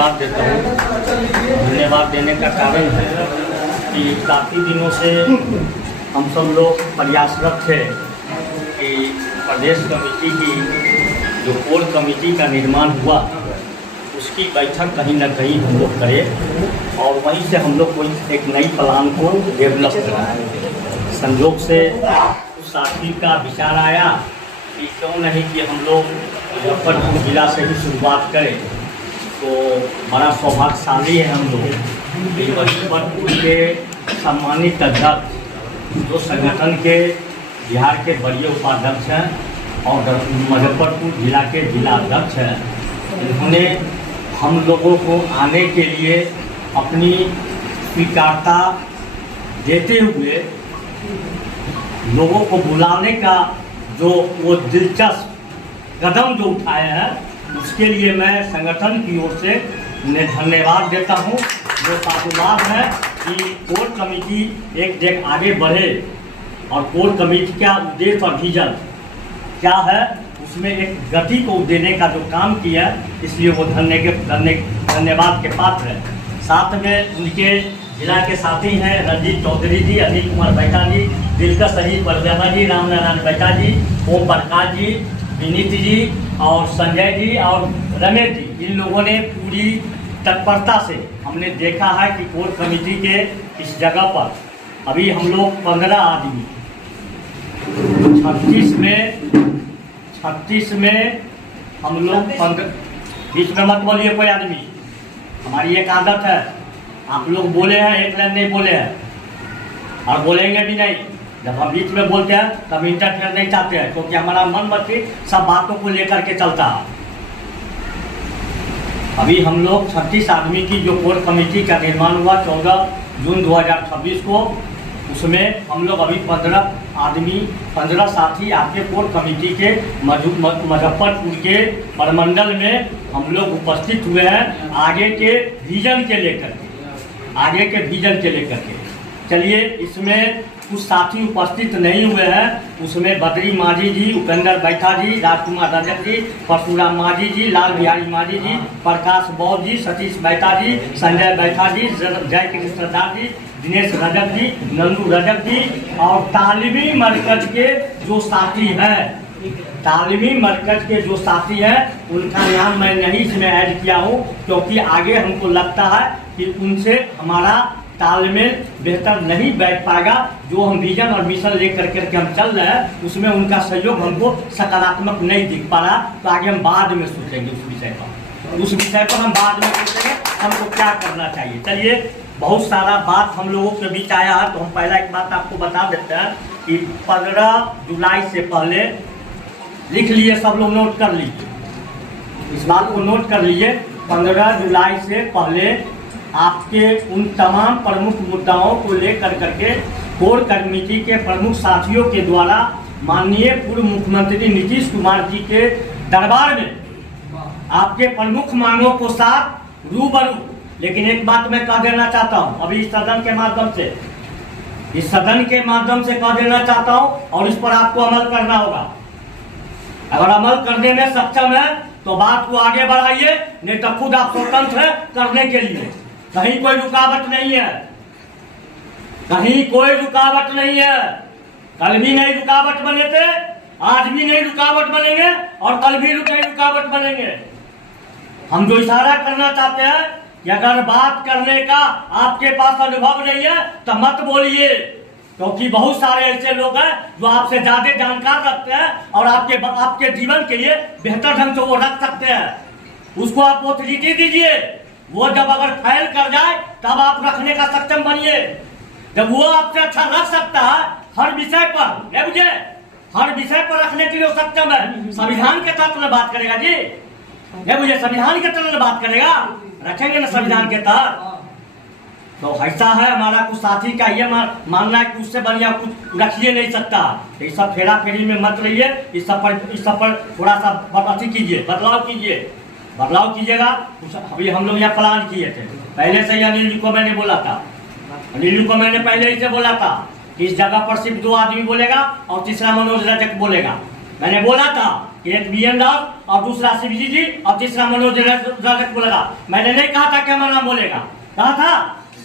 धन्यवाद देता हूँ। धन्यवाद देने का कारण है कि काफ़ी दिनों से हम सब लोग प्रयासरत थे कि प्रदेश कमेटी की जो कोर कमेटी का निर्माण हुआ उसकी बैठक कहीं ना कहीं हम लोग करें और वहीं से हम लोग कोई एक नई प्लान को डेवलप करें। संयोग से उस साथी का विचार आया कि क्यों नहीं कि हम लोग मुजफ्फरपुर जिला से ही शुरुआत करें। तो बड़ा सौभाग्यशाली है हम लोग कि मुजफ्फरपुर के सम्मानित अध्यक्ष जो संगठन के बिहार के बड़े उपाध्यक्ष हैं और मुजफ्फरपुर जिला के जिला अध्यक्ष हैं, इन्होंने हम लोगों को आने के लिए अपनी स्वीकारता देते हुए लोगों को बुलाने का जो वो दिलचस्प कदम जो उठाए हैं उसके लिए मैं संगठन की ओर से धन्यवाद देता हूं। जो साधुवाद है कि कोर कमेटी एक डेग आगे बढ़े और कोर कमेटी का उद्देश्य और विजन क्या है उसमें एक गति को देने का जो काम किया, इसलिए वो धन्यवाद के पात्र है। साथ में उनके जिला के साथी हैं रंजीत चौधरी जी, अनिल कुमार बैठा जी, दिलकश शहीद परवेना जी, राम नारायण बैठा जी, ओम प्रकाश जी, विनीत जी और संजय जी और रमेश जी। इन लोगों ने पूरी तत्परता से हमने देखा है कि कोर कमेटी के इस जगह पर अभी हम लोग 15 आदमी 36 में हम लोग 15 बीच में मत बोलिए कोई आदमी। हमारी एक आदत है, आप लोग बोले हैं एक लाइन नहीं बोले हैं और बोलेंगे भी नहीं। जब हम बीच में बोलते हैं तब इंटरफेयर नहीं चाहते हैं क्योंकि हमारा मन मर्जी सब बातों को लेकर के चलता है। अभी हम लोग 36 आदमी की जो कोर कमेटी का निर्माण हुआ 14 जून 2026 को, उसमें हम लोग अभी 15 साथी आपके कोर कमेटी के मुजफ्फरपुर के प्रमंडल में हम लोग उपस्थित हुए हैं आगे के विजन के लेकर के। चलिए, इसमें कुछ साथी उपस्थित नहीं हुए हैं, उसमें बद्री माझी जी, उपेंद्र बैठा जी, राजकुमार रजक जी, परशुराम माझी जी, लाल बिहारी माझी जी, प्रकाश बौद्ध जी, सतीश बैठा जी, संजय बैठा जी, जय कृष्ण दास जी, दिनेश रजक जी, नंदू रजक जी और तालीमी मरकज के जो साथी हैं उनका नाम मैं नहीं इसमें ऐड किया हूँ क्योंकि आगे हमको लगता है कि उनसे हमारा तालमेल बेहतर नहीं बैठ पाएगा। जो हम विजन और मिशन लेकर करके हम चल रहे हैं उसमें उनका सहयोग हमको सकारात्मक नहीं दिख पा रहा, तो आगे हम बाद में सोचेंगे उस विषय पर हम बाद में सोचेंगे हमको क्या करना चाहिए। चलिए, बहुत सारा बात हम लोगों के बीच आया है, तो हम पहला एक बात आपको बता देते हैं कि 15 जुलाई से पहले लिख लिए, सब लोग नोट कर लीजिए, इस बात को नोट कर लीजिए। 15 जुलाई से पहले आपके उन तमाम प्रमुख मुद्दाओं को लेकर करके कोर कमेटी के प्रमुख साथियों के द्वारा माननीय पूर्व मुख्यमंत्री नीतीश कुमार जी के दरबार में आपके प्रमुख मांगों को साथ रूबरू। लेकिन एक बात मैं कह देना चाहता हूं, अभी इस सदन के माध्यम से कह देना चाहता हूं और इस पर आपको अमल करना होगा। अगर अमल करने में सक्षम है तो बात को आगे बढ़ाइए, नहीं तो खुद आप स्वतंत्र हैं करने के लिए। कहीं कोई रुकावट नहीं है, कल भी नहीं रुकावट बने थे, आज भी नहीं रुकावट बनेंगे और कल भी नहीं रुकावट बनेंगे। हम जो इशारा करना चाहते हैं कि अगर बात करने का आपके पास अनुभव नहीं है तो मत बोलिए, क्योंकि बहुत सारे ऐसे लोग हैं जो आपसे ज्यादा जानकार रखते हैं और आपके जीवन के लिए बेहतर ढंग से वो रख सकते हैं। उसको आप ऑथोरिटी दीजिए, वो जब अगर फैल कर जाए तब आप रखने का सक्षम बनिए। जब वो आपसे अच्छा रख सकता है हर विषय पर, हर विषय पर रखने के लिए सक्षम है, संविधान के तहत में बात करेगा जी, मुझे संविधान के तहत में बात करेगा, रखेंगे ना संविधान के तहत। तो ऐसा है हमारा कुछ साथी का ये मानना है कि उससे बढ़िया कुछ रखिए नहीं सकता। तो इस सब फेरा फेरी में मत रहिए, इस सब पर थोड़ा सा बदलाव कीजिएगा। अभी हम लोग यहाँ प्लान किए थे, पहले से ही अनिल जी को मैंने बोला था, पहले ही से बोला था कि इस जगह पर सिर्फ 2 आदमी बोलेगा और तीसरा मनोज रजक बोलेगा। मैंने बोला था कि एक बीएन दास और दूसरा शिवजी जी और तीसरा मनोज रजक बोलेगा। मैंने नहीं कहा था कि हमारा नाम बोलेगा, कहा था?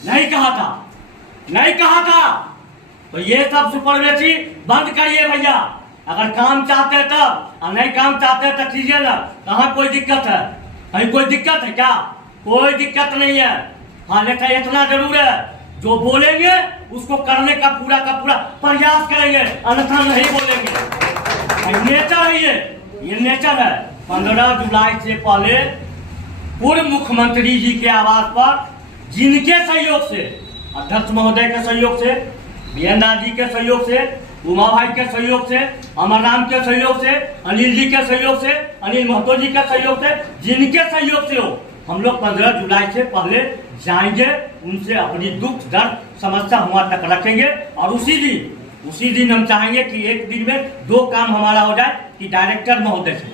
नहीं कहा था, नहीं कहा था। तो ये सब सुपरवेसी बंद करिए भैया। अगर काम चाहते हैं तब, और नहीं काम चाहते हैं तो कीजिए ना। कहाँ कोई दिक्कत है? कहीं कोई दिक्कत है क्या? कोई दिक्कत नहीं है। हाँ, लेकिन इतना जरूर है, जो बोलेंगे उसको करने का पूरा प्रयास करेंगे, अन्यथा नहीं बोलेंगे। नेचर है ये नेचर है। 15 जुलाई से पहले पूर्व मुख्यमंत्री जी के आवास पर जिनके सहयोग से, अध्यक्ष महोदय के सहयोग से, वीरेंद्र जी के सहयोग से, उमा भाई के सहयोग से, अमरराम के सहयोग से, अनिल जी के सहयोग से, अनिल महतो जी के सहयोग से, जिनके सहयोग से हो, हम लोग 15 जुलाई से पहले जाएंगे, उनसे अपनी दुख दर्द समस्या हुआ तक रखेंगे। और उसी दिन हम चाहेंगे कि एक दिन में 2 काम हमारा हो जाए कि डायरेक्टर महोदय से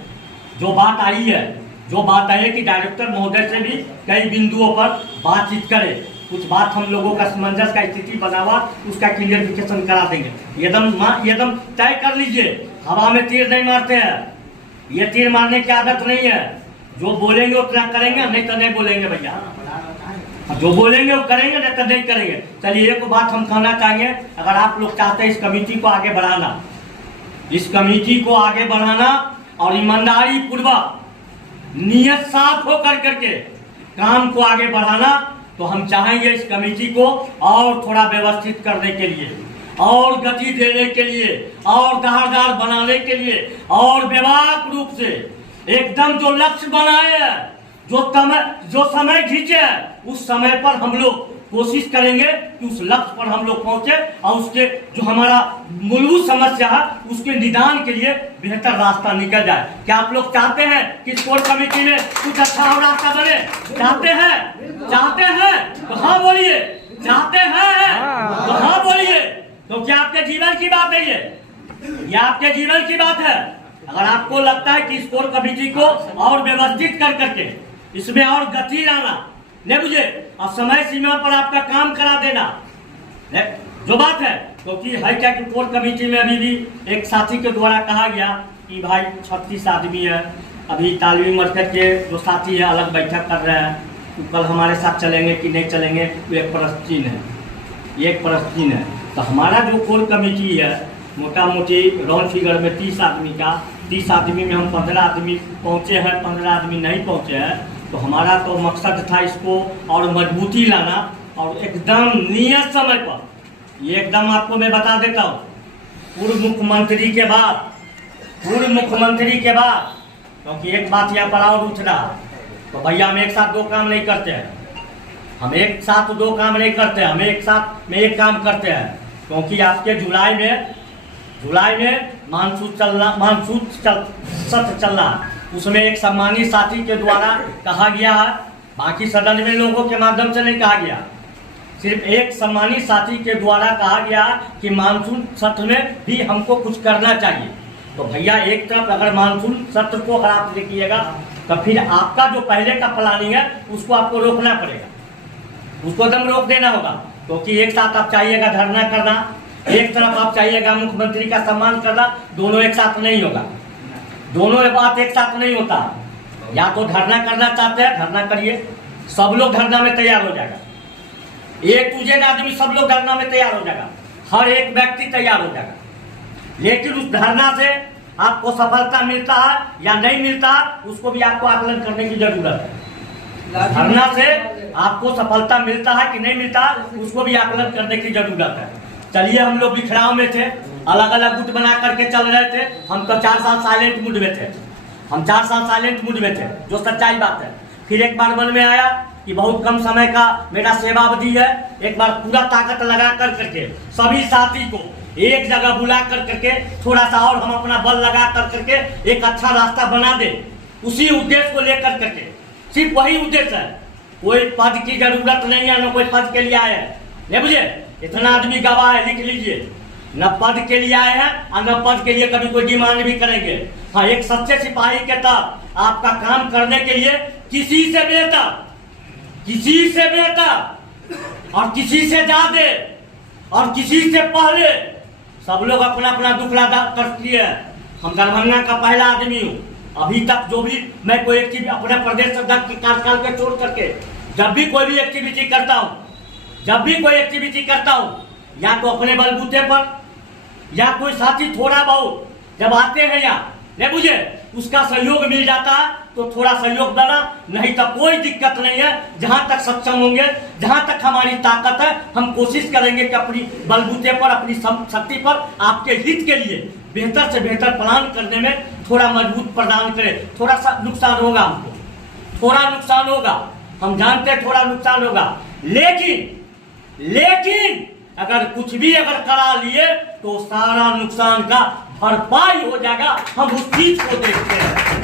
जो बात आई है कि डायरेक्टर महोदय से भी कई बिंदुओं पर बातचीत करें। कुछ बात हम लोगों का सामंजस्य का स्थिति बना हुआ, उसका क्लियरिफिकेशन करा देंगे। एकदम तय कर लीजिए, हवा में तीर नहीं मारते हैं। ये तीर मारने की आदत नहीं है। जो बोलेंगे उतना करेंगे, नहीं तो नहीं बोलेंगे भैया। जो बोलेंगे वो करेंगे, नहीं तो नहीं करेंगे। चलिए, एक बात हम कहना चाहेंगे, अगर आप लोग चाहते हैं इस कमेटी को आगे बढ़ाना और ईमानदारी पूर्वक नियत साफ हो करके काम को आगे बढ़ाना, तो हम चाहेंगे इस कमेटी को और थोड़ा व्यवस्थित करने के लिए, और गति देने के लिए, और धारदार बनाने के लिए, और व्यापक रूप से एकदम जो लक्ष्य बनाए हैं, जो समय खींचे हैं, उस समय पर हम लोग कोशिश करेंगे कि उस लक्ष्य पर हम लोग पहुंचे और उसके जो हमारा मूलभूत समस्या है उसके निदान के लिए बेहतर रास्ता निकल जाए। क्या आप लोग चाहते हैं कि कोर कमेटी में कुछ अच्छा और रास्ता बने? चाहते हैं तो हाँ बोलिए। चाहते हैं तो हाँ बोलिए। तो क्या आपके जीवन की बात है ये आपके जीवन की बात है? अगर आपको लगता है कि इस कोर कमेटी को और व्यवस्थित करके इसमें और गति लाना, नहीं बुझे, और समय सीमा पर आपका काम करा देना, जो बात है, क्योंकि है क्या कि कोर कमेटी में अभी भी एक साथी के द्वारा कहा गया कि भाई 36 आदमी है, अभी तालवी मरकज के जो साथी है अलग बैठक कर रहे हैं, तो कल हमारे साथ चलेंगे कि नहीं चलेंगे, वो एक प्रश्न है। तो हमारा जो कोर कमेटी है मोटा मोटी राउंड फिगर में 30 आदमी का, 30 आदमी में हम 15 आदमी पहुँचे हैं, 15 आदमी नहीं पहुँचे हैं। तो हमारा तो मकसद था इसको और मजबूती लाना, और एकदम नियत समय पर। ये एकदम आपको मैं बता देता हूँ, पूर्व मुख्यमंत्री के बाद, क्योंकि एक बात यहाँ पर और उठ रहा, तो भैया हम एक साथ 2 काम नहीं करते हैं, हम एक साथ में एक काम करते हैं। क्योंकि आपके जुलाई में मानसून सत्र चल रहा है, उसमें एक सम्मानित साथी के द्वारा कहा गया है, बाकी सदन में लोगों के माध्यम से नहीं कहा गया, सिर्फ एक सम्मानित साथी के द्वारा कहा गया कि मानसून सत्र में भी हमको कुछ करना चाहिए। तो भैया एक तरफ अगर मानसून सत्र को अगर आप देखिएगा तो फिर आपका जो पहले का प्लानिंग है उसको आपको रोकना पड़ेगा, उसको एकदम रोक देना होगा। क्योंकि एक साथ आप चाहिएगा धरना करना, एक तरफ आप चाहिएगा मुख्यमंत्री का सम्मान करना, दोनों एक साथ नहीं होगा, दोनों बात एक साथ नहीं होता। या तो धरना करना चाहते हैं धरना करिए, सब लोग धरना में तैयार हो जाएगा, एक तुझे आदमी सब लोग धरना में तैयार हो जाएगा, हर एक व्यक्ति तैयार हो जाएगा। लेकिन उस धरना से आपको सफलता मिलता है या नहीं मिलता, उसको भी आपको आकलन करने की जरूरत है। धरना से आपको सफलता मिलता है कि नहीं मिलता, उसको भी आकलन करने की जरूरत है। चलिए, हम लोग बिखराव में थे, अलग अलग गुट बना करके चल रहे थे। हम तो 4 साल साइलेंट मूड में थे, जो सच्चाई बात है। फिर एक बार मन में आया कि बहुत कम समय का मेरा सेवा अवधि है, एक बार पूरा ताकत लगा करके सभी साथी को एक जगह बुला करके थोड़ा सा और हम अपना बल लगा करके एक अच्छा रास्ता बना दे, उसी उद्देश्य को लेकर करके, सिर्फ वही उद्देश्य है। कोई पद की जरूरत नहीं है, न कोई पद के लिए आए हैं, नहीं बुझे, इतना आदमी गवाह है, लिख लीजिए, न पद के लिए आए हैं और न पद के लिए कभी कोई डिमांड भी करेंगे। हाँ, एक सच्चे सिपाही के तहत आपका काम करने के लिए किसी से बेहतर और किसी से ज्यादा और किसी से पहले सब लोग अपना अपना दुख लादा करती है, हम दरभंगा का पहला आदमी हूँ। अभी तक जो भी मैं कोई एक्टिविटी अपने प्रदेश अध्यक्ष के कार्यकाल के छोड़ करके जब भी कोई भी एक्टिविटी करता हूँ, या तो अपने बलबूते पर, या कोई साथी थोड़ा बहुत जब आते हैं यहाँ नहीं बुझे उसका सहयोग मिल जाता है तो थोड़ा सहयोग देना, नहीं तो कोई दिक्कत नहीं है। जहां तक सक्षम होंगे, जहां तक हमारी ताकत है, हम कोशिश करेंगे कि अपनी बलबूते पर, अपनी शक्ति पर आपके हित के लिए बेहतर से बेहतर प्लान करने में थोड़ा मजबूत प्रदान करें। थोड़ा सा नुकसान होगा हमको, थोड़ा नुकसान होगा, हम जानते हैं थोड़ा नुकसान होगा, लेकिन अगर कुछ भी अगर करा लिए तो सारा नुकसान का भरपाई हो जाएगा। हम उस चीज को देखते हैं।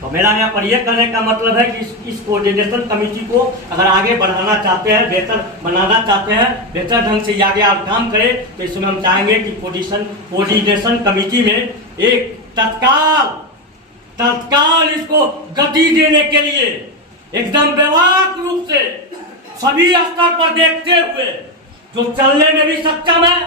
तो मेरा यहाँ पर यह कहने का मतलब है कि इस कोऑर्डिनेशन कमेटी को अगर आगे बढ़ाना चाहते हैं, बेहतर बनाना चाहते हैं, बेहतर ढंग से आगे आप काम करें, तो इसमें हम चाहेंगे कि कोऑर्डिनेशन कमेटी में एक तत्काल इसको गति देने के लिए एकदम व्यापक रूप से सभी स्तर पर देखते हुए जो चलने में भी सक्षम है,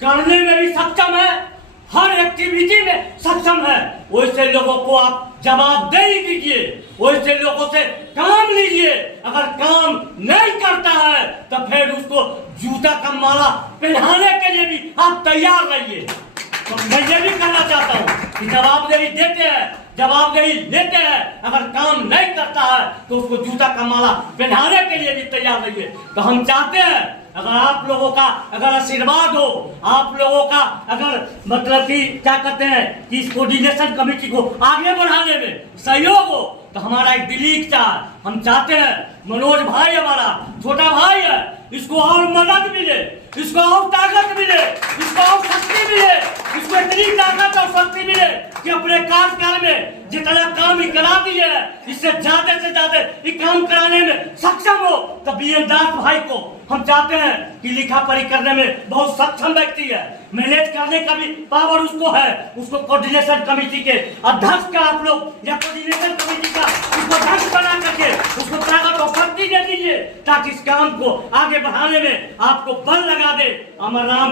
करने में भी सक्षम है, हर एक्टिविटी में सक्षम है, वैसे लोगों को आप जवाबदेही दीजिए, वैसे लोगों से काम लीजिए। अगर काम नहीं करता है तो फिर उसको जूता का माला पहनाने के लिए भी आप तैयार रहिए। तो मैं ये भी कहना चाहता हूँ कि जवाबदेही देते हैं, जवाबदेही लेते हैं, अगर काम नहीं करता है तो उसको जूता का माला पहनाने के लिए भी तैयार रहिए। तो हम चाहते हैं अगर आप लोगों का अगर आशीर्वाद हो, आप लोगों का अगर मतलब कि क्या कहते हैं कि इस कोऑर्डिनेशन कमेटी को आगे बढ़ाने में सहयोग हो, तो हमारा एक दिली इच्छा है, हम चाहते हैं मनोज भाई हमारा छोटा भाई है, इसको और मदद मिले, इसको और ताकत मिले, इसको और शक्ति मिले, इसको इतनी ताकत और शक्ति मिले कि अपने कार्यकाल में जितना काम ही करा दिए है इससे ज्यादा से ज्यादा ये काम कराने में सक्षम हो। तो बीएन दास भाई को हम चाहते हैं कि लिखा पढ़ी करने में बहुत सक्षम व्यक्ति है, मैनेज करने का भी पावर उसको है, उसको कोऑर्डिनेशन कमेटी के अध्यक्ष का आप लोग या कोऑर्डिनेशन कमेटी का उसको अध्यक्ष बना करके उसको ताकत और शक्ति दे दीजिए ताकि इस काम को आगे बढ़ाने में आपको बल लगा दे। अमर राम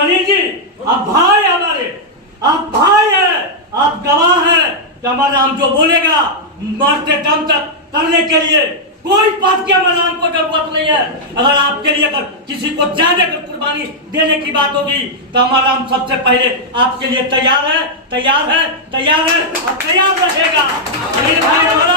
अनिल जी, आप भाई हमारे, आप भाई हैं, आप गवाह हैं कि अमर राम जो बोलेगा मरते दम तक करने के लिए कोई पद के अमर राम को जरूरत नहीं है। अगर आपके लिए अगर किसी को ज्यादा कुर्बानी देने की बात होगी तो अमर राम सबसे पहले आपके लिए तैयार है और तैयार रहेगा। अनिल भाई हमारा